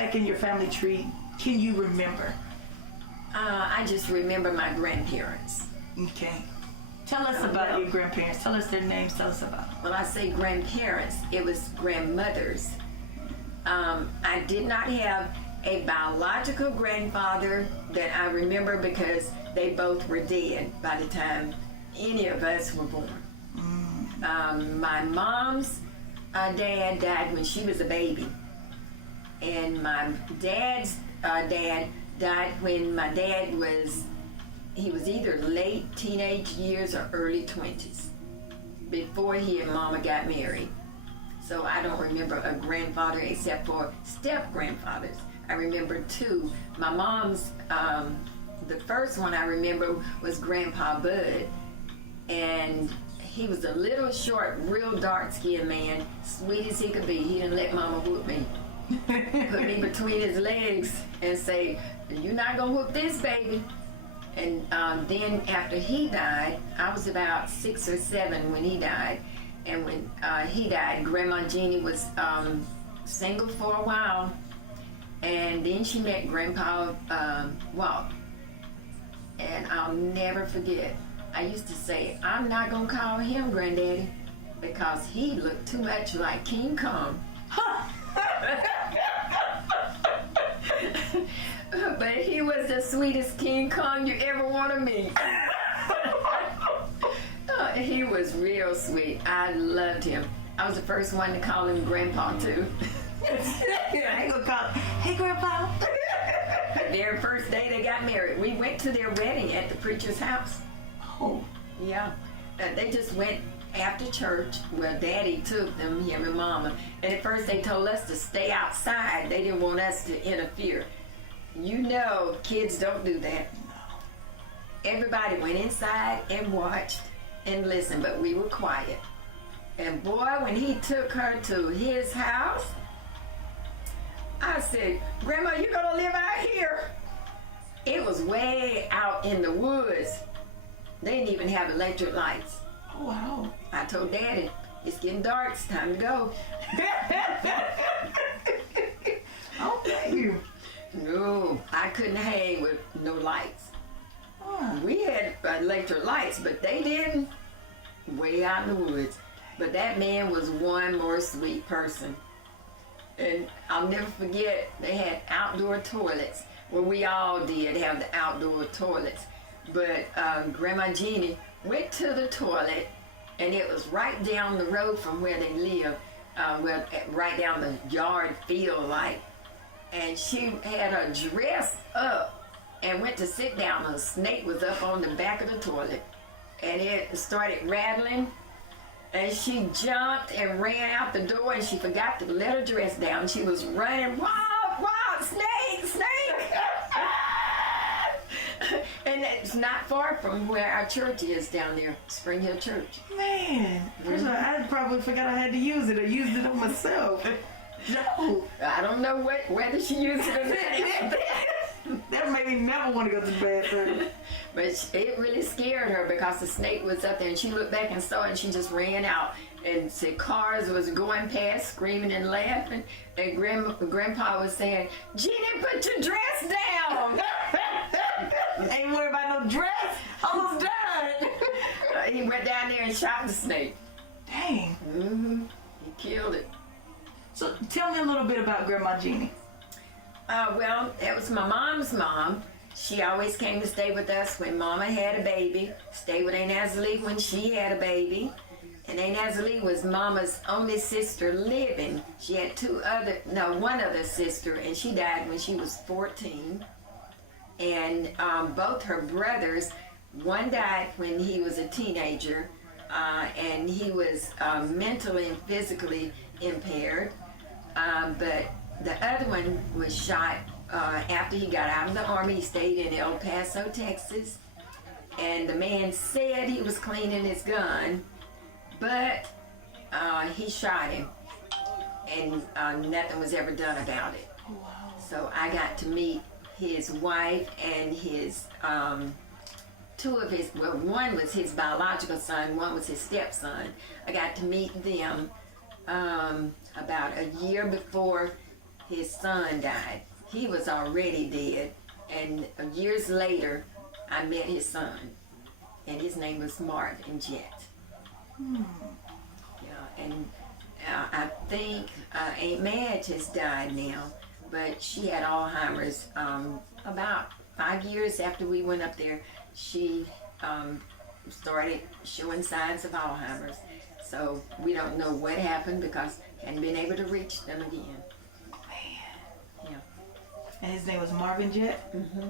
back in your family tree can you remember? I just remember my grandparents. Okay. Tell us about your grandparents. Tell us their names. Tell us about them. When I say grandparents, it was grandmothers. I did not have a biological grandfather that I remember because they both were dead by the time any of us were born. My mom's dad died when she was a baby. And my dad's dad died when my dad was either late teenage years or early 20s, before he and Mama got married. So I don't remember a grandfather except for step-grandfathers. I remember two. My mom's, the first one I remember was Grandpa Bud. And he was a little short, real dark-skinned man, sweet as he could be. He didn't let Mama whoop me. Put me between his legs and say, "You're not gonna whoop this baby." And then after he died, I was about 6 or 7 when he died. And when he died, Grandma Jeannie was single for a while. And then she met Grandpa Walt. And I'll never forget, I used to say, "I'm not gonna call him Granddaddy because he looked too much like King Kong." But he was the sweetest King Kong you ever want to meet. He was real sweet. I loved him. I was the first one to call him Grandpa too. I ain't gonna call him, "Hey, Grandpa." Their first day they got married, we went to their wedding at the preacher's house. Oh. Yeah. They just went after church. Well, Daddy took them, him and Mama. And at first they told us to stay outside. They didn't want us to interfere. You know, kids don't do that. Everybody went inside and watched and listened, but we were quiet. And boy, when he took her to his house, I said, "Grandma, you gonna live out here?" It was way out in the woods. They didn't even have electric lights. Oh, wow. I told Daddy, "It's getting dark, it's time to go." Oh, thank you. No, I couldn't hang with no lights. We had electric lights, but they didn't. Way out in the woods. But that man was one more sweet person. And I'll never forget, they had outdoor toilets. Well, we all did have the outdoor toilets. But Grandma Jeannie went to the toilet, and it was right down the road from where they lived, right down the yard field like. And she had her dress up and went to sit down. A snake was up on the back of the toilet, and it started rattling. And she jumped and ran out the door, and she forgot to let her dress down. She was running, "Wow, snake, snake!" And it's not far from where our church is down there, Spring Hill Church. Man, first of all, I probably forgot I had to use it. I used it on myself. No. I don't know whether she used it or not. That made me never want to go to the bathroom. But it really scared her because the snake was up there, and she looked back and saw it, and she just ran out. And said cars was going past, screaming and laughing. And Grandpa was saying, "Jeannie, put your dress down." Ain't worried about no dress. Almost died. He went down there and shot the snake. Dang. Mm-hmm. He killed it. So tell me a little bit about Grandma Jeannie. Well, it was my mom's mom. She always came to stay with us when Mama had a baby. Stayed with Aunt Azalee when she had a baby. And Aunt Azalee was Mama's only sister living. She had one other sister, and she died when she was 14. And both her brothers, one died when he was a teenager, and he was mentally and physically impaired. But the other one was shot after he got out of the Army. He stayed in El Paso, Texas. And the man said he was cleaning his gun, but he shot him. And nothing was ever done about it. Oh, wow. So I got to meet his wife and his, one was his biological son, one was his stepson. I got to meet them about a year before his son died. He was already dead, and years later, I met his son, and his name was Marvin Jett. Yeah, and I think Aunt Madge has died now, but she had Alzheimer's about 5 years after we went up there. She started showing signs of Alzheimer's. So we don't know what happened because hadn't been able to reach them again. Man. Yeah. And his name was Marvin Jett? Mm-hmm.